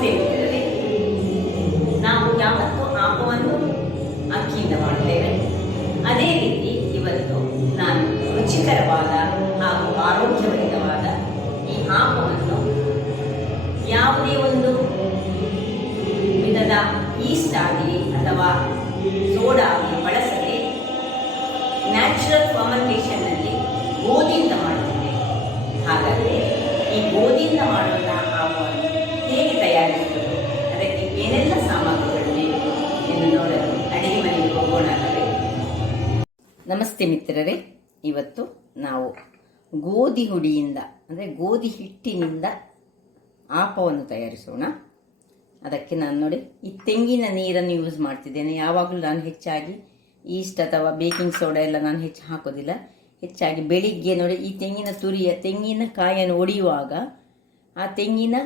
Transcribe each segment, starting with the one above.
ನಮಸ್ತೆ ಮಿತ್ರರೇ. ನಾವು ಯಾವತ್ತೂ ಆಪವನ್ನು ಅಕ್ಕಿಯಿಂದ ಮಾಡುತ್ತೇವೆ. ಅದೇ ರೀತಿ ಇವತ್ತು ನಾನು ರುಚಿಕರವಾದ ಹಾಗೂ ಆರೋಗ್ಯಭರಿತವಾದ ಈ ಆಪವನ್ನು ಯಾವುದೇ ಒಂದು ವಿಧದ ಈಸ್ಟ್ ಆಗಲಿ ಅಥವಾ ಸೋಡಾ ಆಗಲಿ ಬಳಸದೆ ನ್ಯಾಚುರಲ್ ಫರ್ಮೆಂಟೇಷನ್ನಲ್ಲಿ ಗೋಧಿಯಿಂದ ಮಾಡುತ್ತೇವೆ. ಹಾಗಾದರೆ ಈ ಗೋಧಿಯಿಂದ ಮಾಡುವಂತಹ ಆಪವನ್ನು ಹೇಗೆ ತಯಾರಿಸುವುದು, ಅದಕ್ಕೆ ಏನೆಲ್ಲ ಸಾಮಗ್ರಿಗಳು ಬೇಕು ಎಂದು ನೋಡಲು ಅಡಿಗೆ ಮನೆಗೆ ಹೋಗೋಣ ಅಲ್ಲವೇ? ನಮಸ್ತೆ ಮಿತ್ರರೇ. ಇವತ್ತು ನಾವು ಗೋಧಿ ಹುಡಿಯಿಂದ ಅಂದರೆ ಗೋಧಿ ಹಿಟ್ಟಿನಿಂದ ಆಪವನ್ನು ತಯಾರಿಸೋಣ. ಅದಕ್ಕೆ ನಾನು ನೋಡಿ ಈ ತೆಂಗಿನ ನೀರನ್ನು ಯೂಸ್ ಮಾಡ್ತಿದ್ದೇನೆ. ಯಾವಾಗಲೂ ನಾನು ಹೆಚ್ಚಾಗಿ ಈಸ್ಟ್ ಅಥವಾ ಬೇಕಿಂಗ್ ಸೋಡಾ ಎಲ್ಲ ನಾನು ಹೆಚ್ಚು ಹಾಕೋದಿಲ್ಲ. ಹೆಚ್ಚಾಗಿ ಬೆಳಿಗ್ಗೆ ನೋಡಿ ಈ ತೆಂಗಿನ ಕಾಯನ್ನು ಒಡೆಯುವಾಗ ಆ ತೆಂಗಿನ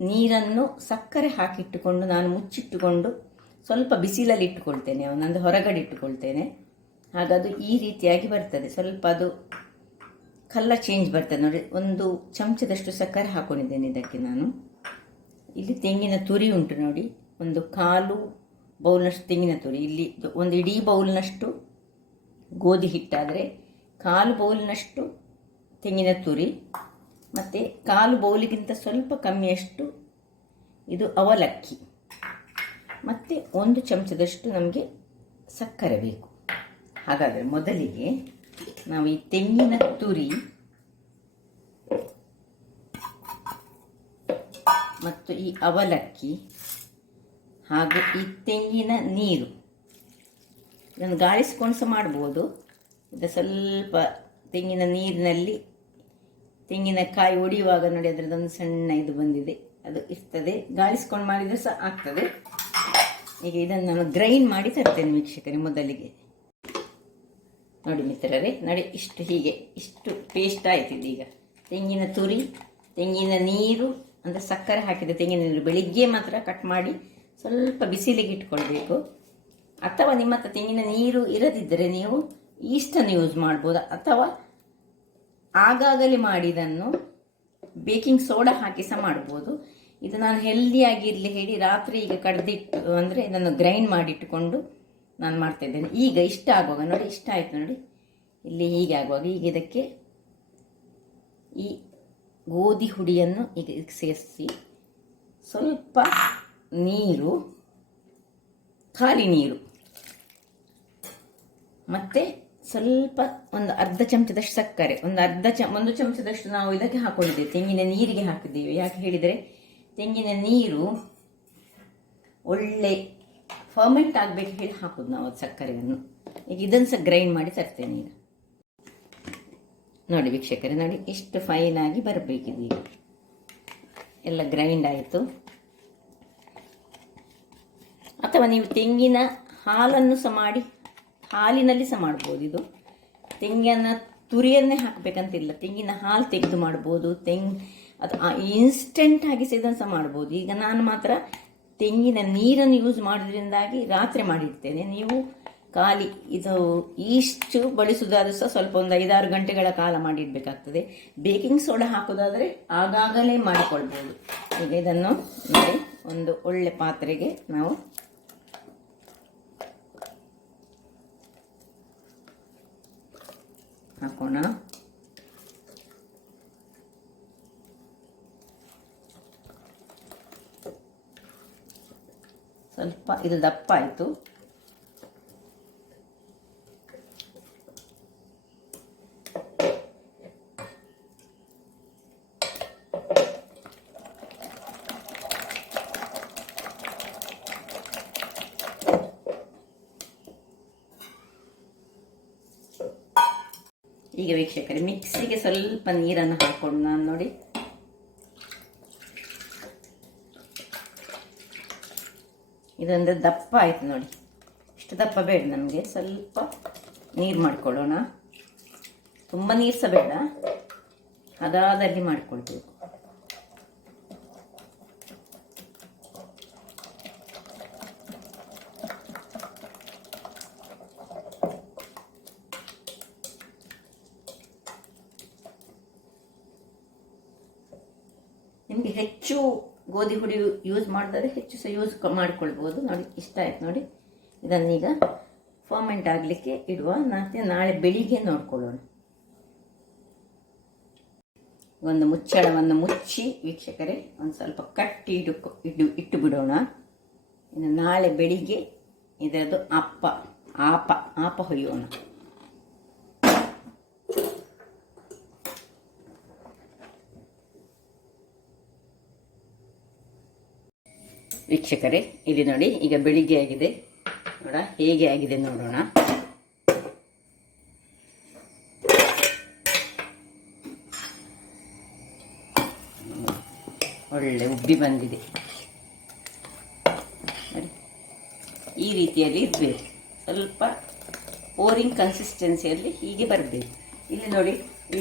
ನೀರನ್ನು ಸಕ್ಕರೆ ಹಾಕಿಟ್ಟುಕೊಂಡು ನಾನು ಮುಚ್ಚಿಟ್ಟುಕೊಂಡು ಸ್ವಲ್ಪ ಬಿಸಿಲಲ್ಲಿ ಇಟ್ಟುಕೊಳ್ತೇನೆ, ಅವನೊಂದು ಹೊರಗಡೆ ಇಟ್ಟುಕೊಳ್ತೇನೆ. ಹಾಗದು ಈ ರೀತಿಯಾಗಿ ಬರ್ತದೆ. ಸ್ವಲ್ಪ ಅದು ಕಲರ್ ಚೇಂಜ್ ಬರ್ತದೆ ನೋಡಿ. ಒಂದು ಚಮಚದಷ್ಟು ಸಕ್ಕರೆ ಹಾಕೊಂಡಿದ್ದೇನೆ ಇದಕ್ಕೆ ನಾನು. ಇಲ್ಲಿ ತೆಂಗಿನ ತುರಿ ಉಂಟು ನೋಡಿ, ಒಂದು ಕಾಲು ಬೌಲ್ನಷ್ಟು ತೆಂಗಿನ ತುರಿ. ಇಲ್ಲಿ ಒಂದು ಇಡೀ ಬೌಲ್ನಷ್ಟು ಗೋಧಿ ಹಿಟ್ಟಾದರೆ ಕಾಲು ಬೌಲ್ನಷ್ಟು ತೆಂಗಿನ ತುರಿ, ಮತ್ತು ಕಾಲು ಬೌಲಿಗಿಂತ ಸ್ವಲ್ಪ ಕಮ್ಮಿಯಷ್ಟು ಇದು ಅವಲಕ್ಕಿ, ಮತ್ತು ಒಂದು ಚಮಚದಷ್ಟು ನಮಗೆ ಸಕ್ಕರೆ ಬೇಕು. ಹಾಗಾದರೆ ಮೊದಲಿಗೆ ನಾವು ಈ ತೆಂಗಿನ ತುರಿ ಮತ್ತು ಈ ಅವಲಕ್ಕಿ ಹಾಗೂ ಈ ತೆಂಗಿನ ನೀರು ಇದನ್ನು ಗಾಳಿಸ್ಕೊಂಡು ಸಹ ಮಾಡ್ಬೋದು. ಇದು ಸ್ವಲ್ಪ ತೆಂಗಿನ ನೀರಿನಲ್ಲಿ ತೆಂಗಿನಕಾಯಿ ಒಡೆಯುವಾಗ ನೋಡಿ ಅದರದೊಂದು ಸಣ್ಣ ಇದು ಬಂದಿದೆ, ಅದು ಇರ್ತದೆ. ಗಾಳಿಸ್ಕೊಂಡು ಮಾಡಿದರೆ ಸಹ ಆಗ್ತದೆ. ಈಗ ಇದನ್ನು ನಾನು ಗ್ರೈಂಡ್ ಮಾಡಿ ತರ್ತೇನೆ ವೀಕ್ಷಕರೇ. ಮೊದಲಿಗೆ ನೋಡಿ ಮಿತ್ರರೇ, ನೋಡಿ ಇಷ್ಟು ಪೇಸ್ಟ್ ಆಯ್ತಿದೆ. ಈಗ ತೆಂಗಿನ ತುರಿ, ತೆಂಗಿನ ನೀರು ಅಂದರೆ ಸಕ್ಕರೆ ಹಾಕಿದ ತೆಂಗಿನ ನೀರು ಬೆಳಿಗ್ಗೆ ಮಾತ್ರ ಕಟ್ ಮಾಡಿ ಸ್ವಲ್ಪ ಬಿಸಿಲಿಗೆ ಇಟ್ಕೊಳ್ಬೇಕು. ಅಥವಾ ನಿಮ್ಮ ಹತ್ರ ತೆಂಗಿನ ನೀರು ಇರದಿದ್ದರೆ ನೀವು ಈಸ್ಟನ್ನು ಯೂಸ್ ಮಾಡ್ಬೋದು, ಅಥವಾ ಆಗಾಗಲೇ ಮಾಡಿದನ್ನು ಬೇಕಿಂಗ್ ಸೋಡಾ ಹಾಕಿ ಸಹ ಮಾಡ್ಬೋದು. ಇದು ನಾನು ಹೆಲ್ದಿಯಾಗಿರಲಿ ಹೇಳಿ ರಾತ್ರಿ ಈಗ ಕಡ್ದಿಟ್ಟು ಅಂದರೆ ಇದನ್ನು ಗ್ರೈಂಡ್ ಮಾಡಿಟ್ಟುಕೊಂಡು ನಾನು ಮಾಡ್ತಾಯಿದ್ದೇನೆ. ಈಗ ಇಷ್ಟ ಆಗುವಾಗ ನೋಡಿ, ಇಷ್ಟ ಆಯಿತು ನೋಡಿ, ಇಲ್ಲಿ ಹೀಗೆ ಆಗುವಾಗ ಈಗ ಇದಕ್ಕೆ ಈ ಗೋಧಿ ಹುಡಿಯನ್ನು ಈಗ ಸೇರಿಸಿ ಸ್ವಲ್ಪ ನೀರು, ಖಾಲಿ ನೀರು, ಮತ್ತು ಸ್ವಲ್ಪ ಒಂದು ಅರ್ಧ ಚಮಚದಷ್ಟು ಸಕ್ಕರೆ, ಒಂದು ಚಮಚದಷ್ಟು ನಾವು ಇದಕ್ಕೆ ಹಾಕೊಂಡಿದ್ದೇವೆ, ತೆಂಗಿನ ನೀರಿಗೆ ಹಾಕಿದ್ದೇವೆ. ಯಾಕೆ ಹೇಳಿದರೆ ತೆಂಗಿನ ನೀರು ಒಳ್ಳೆ ಫರ್ಮೆಂಟ್ ಆಗಬೇಕು ಹೇಳಿ ಹಾಕೋದು ನಾವು ಅದು ಸಕ್ಕರೆಯನ್ನು. ಈಗ ಇದನ್ನು ಸಹ ಗ್ರೈಂಡ್ ಮಾಡಿ ತರ್ತೇನೆ. ಈಗ ನೋಡಿ ವೀಕ್ಷಕರೇ, ನೋಡಿ ಇಷ್ಟು ಫೈನಾಗಿ ಬರಬೇಕಿದೆ. ಈಗ ಎಲ್ಲ ಗ್ರೈಂಡ್ ಆಯಿತು. ಅಥವಾ ನೀವು ತೆಂಗಿನ ಹಾಲನ್ನು ಸಹ ಮಾಡಿ ಹಾಲಿನಲ್ಲಿ ಸಹ ಮಾಡ್ಬೋದು. ಇದು ತೆಂಗಿನ ತುರಿಯನ್ನೇ ಹಾಕಬೇಕಂತಿಲ್ಲ, ತೆಂಗಿನ ಹಾಲು ತೆಗೆದು ಮಾಡ್ಬೋದು. ಅದು ಇನ್ಸ್ಟೆಂಟ್ ಆಗಿ ಸಹ ಇದನ್ನು ಸಹ ಮಾಡ್ಬೋದು. ಈಗ ನಾನು ಮಾತ್ರ ತೆಂಗಿನ ನೀರನ್ನು ಯೂಸ್ ಮಾಡೋದ್ರಿಂದಾಗಿ ರಾತ್ರಿ ಮಾಡಿರ್ತೇನೆ. ನೀವು ಖಾಲಿ ಇದು ಈಸ್ಟ್ ಬಳಸೋದಾದ್ರೂ ಸಹ ಸ್ವಲ್ಪ ಒಂದು 5-6 ಗಂಟೆಗಳ ಕಾಲ ಮಾಡಿಡಬೇಕಾಗ್ತದೆ. Baking soda ಹಾಕೋದಾದರೆ ಆಗಾಗಲೇ ಮಾಡಿಕೊಳ್ಬೋದು. ಈಗ ಇದನ್ನು ನೋಡಿ ಒಂದು ಒಳ್ಳೆ ಪಾತ್ರೆಗೆ ನಾವು ಹಾಕೋಣ. ಸ್ವಲ್ಪ ಇದು ದಪ್ಪ ಆಯಿತು. ಈಗ ವೀಕ್ಷಕರೇ, ಮಿಕ್ಸಿಗೆ ಸ್ವಲ್ಪ ನೀರನ್ನು ಹಾಕೊಂಡು ನಾನು ನೋಡಿ ಇದೊಂದು ದಪ್ಪ ಆಯಿತು ನೋಡಿ. ಇಷ್ಟು ದಪ್ಪ ಬೇಡ ನಮಗೆ, ಸ್ವಲ್ಪ ನೀರು ಮಾಡ್ಕೊಳ್ಳೋಣ. ತುಂಬ ನೀರು ಸಹ ಬೇಡ, ಹದದಲ್ಲಿ ಮಾಡಿಕೊಳ್ಬೇಕು. ನಿಮಗೆ ಹೆಚ್ಚು ಗೋಧಿ ಹುಡಿ ಯೂಸ್ ಮಾಡಿದರೆ ಹೆಚ್ಚು ಸಹ ಯೂಸ್ ಮಾಡಿಕೊಳ್ಬೋದು. ನೋಡಿ ಇಷ್ಟ ಆಯ್ತು ನೋಡಿ. ಇದನ್ನೀಗ ಫರ್ಮೆಂಟ್ ಆಗಲಿಕ್ಕೆ ಇಡುವ. ಮತ್ತು ನಾಳೆ ಬೆಳಿಗ್ಗೆ ನೋಡ್ಕೊಳ್ಳೋಣ. ಒಂದು ಮುಚ್ಚಳವನ್ನು ಮುಚ್ಚಿ ವೀಕ್ಷಕರೇ ಒಂದು ಸ್ವಲ್ಪ ಕಟ್ಟಿ ಇಟ್ಟು ಬಿಡೋಣ. ಇನ್ನು ನಾಳೆ ಬೆಳಿಗ್ಗೆ ಇದರದ್ದು ಆಪ ಹೊಯ್ಯೋಣ. ವೀಕ್ಷಕರೇ ಇಲ್ಲಿ ನೋಡಿ, ಈಗ ಬೆಳಿಗ್ಗೆ ಆಗಿದೆ ನೋಡ, ಹೇಗೆ ಆಗಿದೆ ನೋಡೋಣ. ಒಳ್ಳೆ ಉಬ್ಬಿ ಬಂದಿದೆ ನೋಡಿ. ಈ ರೀತಿಯಲ್ಲಿ ಇರಬೇಕು, ಸ್ವಲ್ಪ ಪೋರಿಂಗ್ ಕನ್ಸಿಸ್ಟೆನ್ಸಿಯಲ್ಲಿ ಹೀಗೆ ಬರಬೇಕು. ಇಲ್ಲಿ ನೋಡಿ, ಈ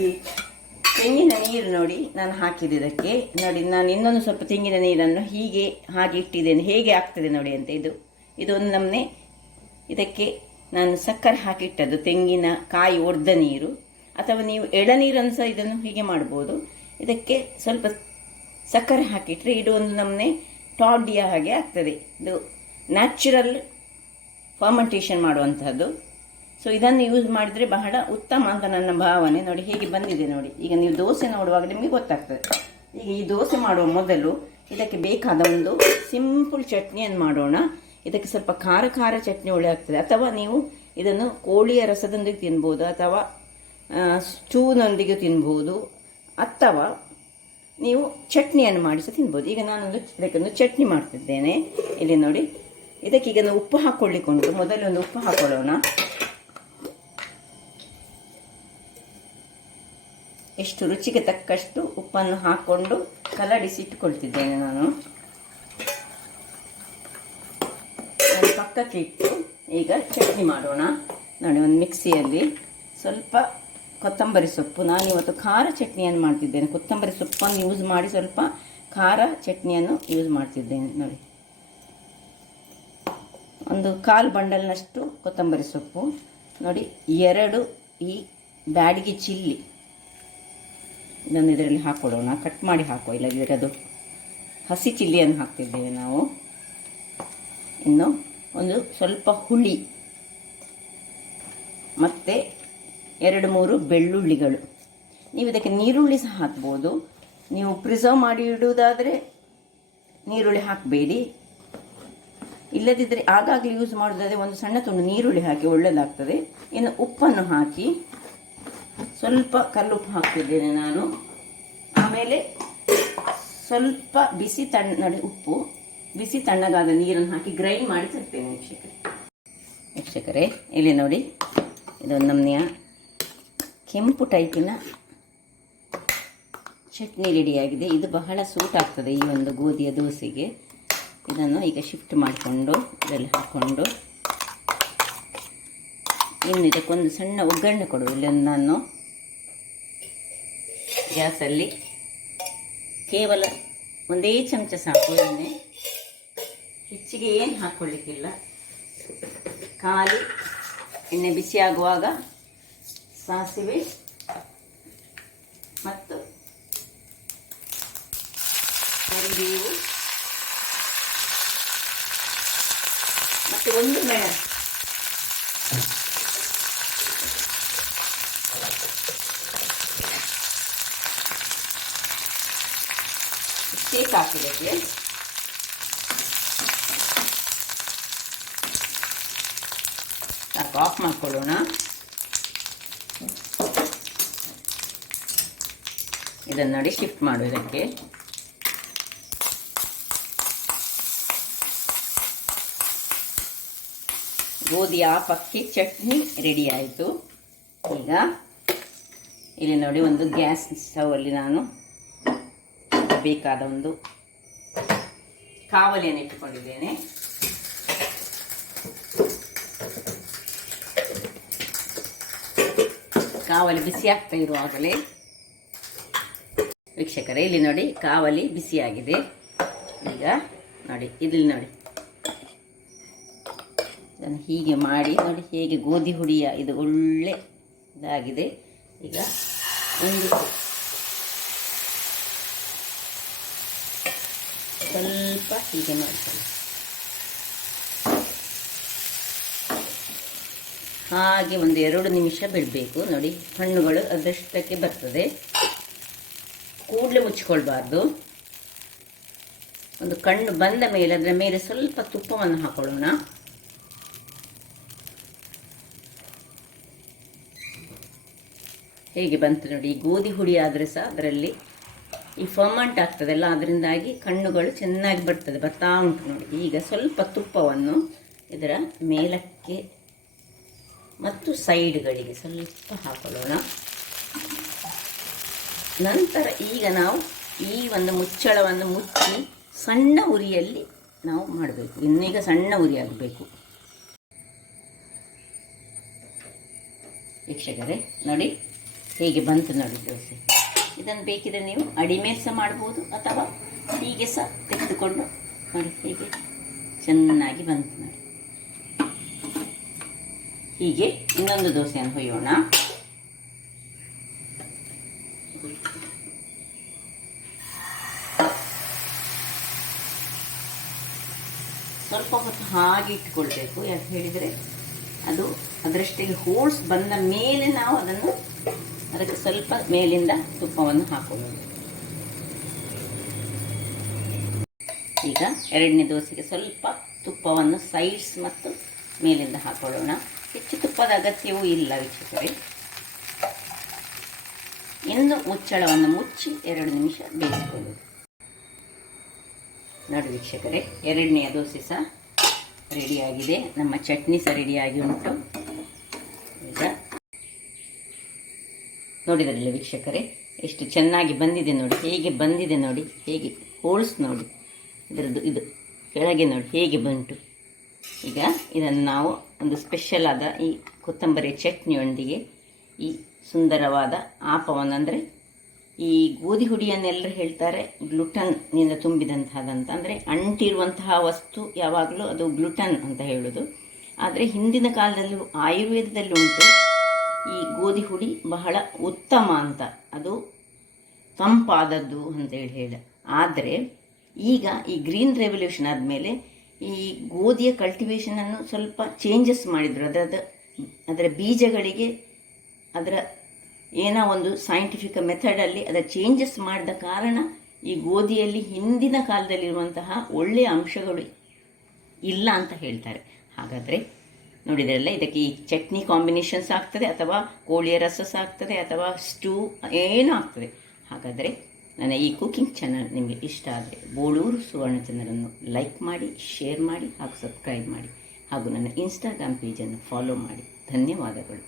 ತೆಂಗಿನ ನೀರು ನೋಡಿ ನಾನು ಹಾಕಿದೆ ಇದಕ್ಕೆ. ನೋಡಿ, ನಾನು ಇನ್ನೊಂದು ಸ್ವಲ್ಪ ತೆಂಗಿನ ನೀರನ್ನು ಹಾಗೆ ಇಟ್ಟಿದ್ದೇನೆ. ಹೇಗೆ ಆಗ್ತದೆ ನೋಡಿ ಅಂತ. ಇದೊಂದು ನಮ್ಮನೆ. ಇದಕ್ಕೆ ನಾನು ಸಕ್ಕರೆ ಹಾಕಿಟ್ಟದ್ದು, ತೆಂಗಿನ ಕಾಯಿ ಒಡೆದ ನೀರು, ಅಥವಾ ನೀವು ಎಳನೀರನ್ನು ಸಹ ಇದನ್ನು ಹೀಗೆ ಮಾಡ್ಬೋದು. ಇದಕ್ಕೆ ಸ್ವಲ್ಪ ಸಕ್ಕರೆ ಹಾಕಿಟ್ರೆ ಇದು ಒಂದು ನಮ್ಮನೆ ಟಾಡಿಯ ಹಾಗೆ ಆಗ್ತದೆ. ಇದು ನ್ಯಾಚುರಲ್ ಫರ್ಮೆಂಟೇಷನ್ ಮಾಡುವಂಥದ್ದು. ಸೊ ಇದನ್ನು ಯೂಸ್ ಮಾಡಿದರೆ ಬಹಳ ಉತ್ತಮ ಅಂತ ನನ್ನ ಭಾವನೆ. ನೋಡಿ ಹೇಗೆ ಬಂದಿದೆ ನೋಡಿ. ಈಗ ನೀವು ದೋಸೆ ನೋಡುವಾಗ ನಿಮಗೆ ಗೊತ್ತಾಗ್ತದೆ. ಈಗ ಈ ದೋಸೆ ಮಾಡುವ ಮೊದಲು ಇದಕ್ಕೆ ಬೇಕಾದ ಒಂದು ಸಿಂಪಲ್ ಚಟ್ನಿಯನ್ನು ಮಾಡೋಣ. ಇದಕ್ಕೆ ಸ್ವಲ್ಪ ಖಾರ ಚಟ್ನಿ ಒಳ್ಳೆ ಆಗ್ತದೆ. ಅಥವಾ ನೀವು ಇದನ್ನು ಕೋಳಿಯ ರಸದೊಂದಿಗೆ ತಿನ್ಬೋದು, ಅಥವಾ ಸ್ಟೂನೊಂದಿಗೆ ತಿನ್ಬೋದು, ಅಥವಾ ನೀವು ಚಟ್ನಿಯನ್ನು ಮಾಡಿ ಸಹ ತಿನ್ಬೋದು. ಈಗ ಇದಕ್ಕೊಂದು ಚಟ್ನಿ ಮಾಡ್ತಿದ್ದೇನೆ. ಇಲ್ಲಿ ನೋಡಿ, ಇದಕ್ಕೀಗ ಉಪ್ಪು ಹಾಕ್ಕೊಳ್ಳಿಕೊಂಡು ಮೊದಲೊಂದು ಉಪ್ಪು ಹಾಕೊಳ್ಳೋಣ. ಎಷ್ಟು ರುಚಿಗೆ ತಕ್ಕಷ್ಟು ಉಪ್ಪನ್ನು ಹಾಕ್ಕೊಂಡು ಕಲಡಿಸಿಟ್ಟುಕೊಳ್ತಿದ್ದೇನೆ ನಾನು. ಪಕ್ಕಕ್ಕೆ ಇಟ್ಟು ಈಗ ಚಟ್ನಿ ಮಾಡೋಣ. ನೋಡಿ, ಒಂದು ಮಿಕ್ಸಿಯಲ್ಲಿ ಸ್ವಲ್ಪ ಕೊತ್ತಂಬರಿ ಸೊಪ್ಪು, ನಾನಿವತ್ತು ಖಾರ ಚಟ್ನಿಯನ್ನು ಮಾಡ್ತಿದ್ದೇನೆ. ಕೊತ್ತಂಬರಿ ಸೊಪ್ಪನ್ನು ಯೂಸ್ ಮಾಡಿ ಸ್ವಲ್ಪ ಖಾರ ಚಟ್ನಿಯನ್ನು ಯೂಸ್ ಮಾಡ್ತಿದ್ದೇನೆ. ನೋಡಿ, ಒಂದು 1/4 ಬಂಡಲ್ನಷ್ಟು ಕೊತ್ತಂಬರಿ ಸೊಪ್ಪು. ನೋಡಿ, 2 ಈ ಬ್ಯಾಡಿಗೆ ಚಿಲ್ಲಿ, ಇದನ್ನು ಇದರಲ್ಲಿ ಹಾಕೊಳ್ಳೋಣ. ಕಟ್ ಮಾಡಿ ಹಾಕೋ, ಇಲ್ಲದಿದ್ದರೆ ಅದು ಹಸಿ ಚಿಲ್ಲಿಯನ್ನು ಹಾಕ್ತಿದ್ದೇವೆ ನಾವು. ಇನ್ನು ಒಂದು ಸ್ವಲ್ಪ ಹುಳಿ, ಮತ್ತು 2-3 ಬೆಳ್ಳುಳ್ಳಿಗಳು. ನೀವು ಇದಕ್ಕೆ ನೀರುಳ್ಳಿ ಸಹ ಹಾಕ್ಬೋದು. ನೀವು ಪ್ರಿಸರ್ವ್ ಮಾಡಿ ಇಡುವುದಾದರೆ ನೀರುಳ್ಳಿ ಹಾಕಬೇಡಿ. ಇಲ್ಲದಿದ್ದರೆ ಆಗಾಗಲೇ ಯೂಸ್ ಮಾಡೋದಾದರೆ ಒಂದು ಸಣ್ಣ ತುಂಡು ನೀರುಳ್ಳಿ ಹಾಕಿ ಒಳ್ಳೆಯದಾಗ್ತದೆ. ಇನ್ನು ಉಪ್ಪನ್ನು ಹಾಕಿ, ಸ್ವಲ್ಪ ಕಲ್ಲುಪ್ಪು ಹಾಕ್ತಿದ್ದೇನೆ ನಾನು. ಆಮೇಲೆ ಸ್ವಲ್ಪ ಉಪ್ಪು ಬಿಸಿ ತಣ್ಣಗಾದ ನೀರನ್ನು ಹಾಕಿ ಗ್ರೈಂಡ್ ಮಾಡಿ ತರ್ತೇನೆ ವೀಕ್ಷಕರೇ. ಇಲ್ಲಿ ನೋಡಿ, ಇದೊಂದು ನಮ್ಮನೆಯ ಕೆಂಪು ಟೈಪಿನ ಚಟ್ನಿ ರೆಡಿಯಾಗಿದೆ. ಇದು ಬಹಳ ಸೂಟ್ ಆಗ್ತದೆ ಈ ಒಂದು ಗೋಧಿಯ ದೋಸೆಗೆ. ಇದನ್ನು ಈಗ ಶಿಫ್ಟ್ ಮಾಡಿಕೊಂಡು ಇದರಲ್ಲಿ ಹಾಕ್ಕೊಂಡು, ಇನ್ನು ಇದಕ್ಕೊಂದು ಸಣ್ಣ ಒಗ್ಗರಣೆ ಕೊಡುವ. ಇಲ್ಲೊಂದು ನಾನು ಗ್ಯಾಸಲ್ಲಿ ಕೇವಲ 1 ಚಮಚ ಸಾಕು ಎಣ್ಣೆ, ಹೆಚ್ಚಿಗೆ ಏನು ಹಾಕ್ಕೊಳ್ಳಿಕ್ಕಿಲ್ಲ. ಖಾಲಿ ಎಣ್ಣೆ ಬಿಸಿಯಾಗುವಾಗ ಸಾಸಿವೆ ಮತ್ತು ಕರಿಬೇವು ಮತ್ತು 1 ಮೆಣಸು, ಇಷ್ಟೇ ಸಾಕಿದಕ್ಕೆ. ಸಾಕು, ಆಫ್ ಮಾಡ್ಕೊಳ್ಳೋಣ. ಇದನ್ನು ನೋಡಿ ಶಿಫ್ಟ್ ಮಾಡೋದಕ್ಕೆ. ಗೋಧಿ ಆಪಕ್ಕೆ ಚಟ್ನಿ ರೆಡಿ ಆಯಿತು. ಈಗ ಇಲ್ಲಿ ನೋಡಿ, ಒಂದು ಗ್ಯಾಸ್ ಸ್ಟವಲ್ಲಿ ನಾನು ಬೇಕಾದ ಒಂದು ಕಾವಲಿಯನ್ನು ಇಟ್ಟುಕೊಂಡಿದ್ದೇನೆ. ಕಾವಲಿ ಬಿಸಿ ಆಗ್ತಾ ಇರುವಾಗಲೇ ವೀಕ್ಷಕರೇ, ಇಲ್ಲಿ ನೋಡಿ ಕಾವಲಿ ಬಿಸಿಯಾಗಿದೆ. ಈಗ ನೋಡಿ, ಇಲ್ಲಿ ನೋಡಿ, ಇದನ್ನು ಹೀಗೆ ಮಾಡಿ ನೋಡಿ ಹೇಗೆ ಗೋಧಿ ಹುಡಿಯ ಇದು ಒಳ್ಳೆ ಇದಾಗಿದೆ. ಈಗ ಸ್ವಲ್ಪ ಹೀಗೆ ಮಾಡ್ಕೊಳ್ಳಿ. ಹಾಗೆ ಒಂದು 2 ನಿಮಿಷ ಬಿಡಬೇಕು. ನೋಡಿ ಹಣ್ಣುಗಳು ಅದಷ್ಟಕ್ಕೆ ಬರ್ತದೆ. ಕೂಡಲೇ ಮುಚ್ಕೊಳ್ಬಾರ್ದು. ಒಂದು ಕಣ್ಣು ಬಂದ ಮೇಲೆ ಅದರ ಮೇಲೆ ಸ್ವಲ್ಪ ತುಪ್ಪವನ್ನು ಹಾಕೊಳ್ಳೋಣ. ಹೇಗೆ ಬಂತು ನೋಡಿ. ಗೋಧಿ ಹುಡಿ ಆದರೆ ಸಹ ಅದರಲ್ಲಿ ಈ ಫರ್ಮೆಂಟ್ ಆಗ್ತದಲ್ಲ, ಅದರಿಂದಾಗಿ ಕಣ್ಣುಗಳು ಚೆನ್ನಾಗಿ ಬರ್ತಾ ಉಂಟು ನೋಡಿ. ಈಗ ಸ್ವಲ್ಪ ತುಪ್ಪವನ್ನು ಇದರ ಮೇಲಕ್ಕೆ ಮತ್ತು ಸೈಡ್ಗಳಿಗೆ ಸ್ವಲ್ಪ ಹಾಕೊಳ್ಳೋಣ. ನಂತರ ಈಗ ನಾವು ಈ ಒಂದು ಮುಚ್ಚಳವನ್ನು ಮುಚ್ಚಿ ಸಣ್ಣ ಉರಿಯಲ್ಲಿ ನಾವು ಮಾಡಬೇಕು. ಇನ್ನೀಗ ಸಣ್ಣ ಉರಿ ಆಗಬೇಕು. ವೀಕ್ಷಕರೇ ನೋಡಿ ಹೇಗೆ ಬಂತು ನೋಡಿ ದೋಸೆ. ಇದನ್ನು ಬೇಕಿದ್ರೆ ನೀವು ಅಡಿಮೇಲೆ ಸಹ ಮಾಡ್ಬೋದು ಅಥವಾ ಹೀಗೆ ಸಹ ತೆಗೆದುಕೊಂಡು ನೋಡಿ ಹೀಗೆ ಚೆನ್ನಾಗಿ ಬಂತು ನೋಡಿ. ಹೀಗೆ ಇನ್ನೊಂದು ದೋಸೆಯನ್ನು ಹೊಯ್ಯೋಣ. ಸ್ವಲ್ಪ ಹೊತ್ತು ಹಾಗೆ ಇಟ್ಕೊಳ್ಬೇಕು. ಯಾಕೆ ಹೇಳಿದರೆ ಅದು ಅದರಷ್ಟಿಗೆ ಹೋಲ್ಸ್ ಬಂದ ಮೇಲೆ ನಾವು ಅದಕ್ಕೆ ಸ್ವಲ್ಪ ಮೇಲಿಂದ ತುಪ್ಪವನ್ನು ಹಾಕೊಳ್ಳೋದು. ಈಗ 2ನೇ ದೋಸೆಗೆ ಸ್ವಲ್ಪ ತುಪ್ಪವನ್ನು ಸೈಡ್ಸ್ ಮತ್ತು ಮೇಲಿಂದ ಹಾಕೊಳ್ಳೋಣ. ಹೆಚ್ಚು ತುಪ್ಪದ ಅಗತ್ಯವೂ ಇಲ್ಲ ವೀಕ್ಷಕರೇ. ಇನ್ನು ಮುಚ್ಚಳವನ್ನು ಮುಚ್ಚಿ 2 ನಿಮಿಷ ಬೇಯಿಸಿಕೊಳ್ಳೋದು. ನೋಡಿ ವೀಕ್ಷಕರೇ 2ನೇ ದೋಸೆ ಸಹ ರೆಡಿಯಾಗಿದೆ. ನಮ್ಮ ಚಟ್ನಿ ಸಹ ರೆಡಿಯಾಗಿ ಉಂಟು. ಈಗ ನೋಡಿದ್ರಲ್ಲ ವೀಕ್ಷಕರೇ ಎಷ್ಟು ಚೆನ್ನಾಗಿ ಬಂದಿದೆ ನೋಡಿ. ಹೇಗೆ ಬಂದಿದೆ ನೋಡಿ. ಹೇಗೆ ಹೋಲ್ಸ್ ನೋಡಿ ಇದರದ್ದು. ಇದು ಕೆಳಗೆ ನೋಡಿ ಹೇಗೆ ಬಂತು. ಈಗ ಇದನ್ನು ನಾವು ಒಂದು ಸ್ಪೆಷಲ್ ಆದ ಈ ಕೊತ್ತಂಬರಿ ಚಟ್ನಿಯೊಂದಿಗೆ ಈ ಸುಂದರವಾದ ಆಪವನ್ನು, ಅಂದರೆ ಈ ಗೋಧಿ ಹುಡಿಯನ್ನೆಲ್ಲರೂ ಹೇಳ್ತಾರೆ ಗ್ಲುಟನ್ನಿಂದ ತುಂಬಿದಂತಹದಂತ, ಅಂದರೆ ಅಂಟಿರುವಂತಹ ವಸ್ತು ಯಾವಾಗಲೂ ಅದು ಗ್ಲುಟನ್ ಅಂತ ಹೇಳೋದು. ಆದರೆ ಹಿಂದಿನ ಕಾಲದಲ್ಲೂ ಆಯುರ್ವೇದದಲ್ಲಿ ಉಂಟು ಈ ಗೋಧಿ ಹುಡಿ ಬಹಳ ಉತ್ತಮ ಅಂತ, ಅದು ತಂಪಾದದ್ದು ಅಂತೇಳಿ ಹೇಳ. ಆದರೆ ಈಗ ಈ ಗ್ರೀನ್ ರೆವಲ್ಯೂಷನ್ ಆದಮೇಲೆ ಈ ಗೋಧಿಯ ಕಲ್ಟಿವೇಷನನ್ನು ಸ್ವಲ್ಪ ಚೇಂಜಸ್ ಮಾಡಿದರು. ಅದರ ಬೀಜಗಳಿಗೆ ಅದರ ಏನೋ ಒಂದು ಸೈಂಟಿಫಿಕ್ ಮೆಥಡಲ್ಲಿ ಅದರ ಚೇಂಜಸ್ ಮಾಡಿದ ಕಾರಣ ಈ ಗೋಧಿಯಲ್ಲಿ ಹಿಂದಿನ ಕಾಲದಲ್ಲಿರುವಂತಹ ಒಳ್ಳೆಯ ಅಂಶಗಳು ಇಲ್ಲ ಅಂತ ಹೇಳ್ತಾರೆ. ಹಾಗಾದರೆ ನೋಡಿದ್ರಲ್ಲ, ಇದಕ್ಕೆ ಈ ಚಟ್ನಿ ಕಾಂಬಿನೇಷನ್ಸ್ ಆಗ್ತದೆ ಅಥವಾ ಕೋಳಿಯ ರಸ ಆಗ್ತದೆ ಅಥವಾ ಸ್ಟೂ ಏನೂ ಆಗ್ತದೆ. ಹಾಗಾದರೆ ನನ್ನ ಈ ಕುಕಿಂಗ್ ಚಾನಲ್ ನಿಮಗೆ ಇಷ್ಟ ಆದರೆ ಬೋಳೂರು ಸುವರ್ಣ ಚಾನಲನ್ನು ಲೈಕ್ ಮಾಡಿ, ಶೇರ್ ಮಾಡಿ ಹಾಗೂ ಸಬ್ಸ್ಕ್ರೈಬ್ ಮಾಡಿ ಹಾಗೂ ನನ್ನ ಇನ್ಸ್ಟಾಗ್ರಾಮ್ ಪೇಜನ್ನು ಫಾಲೋ ಮಾಡಿ. ಧನ್ಯವಾದಗಳು.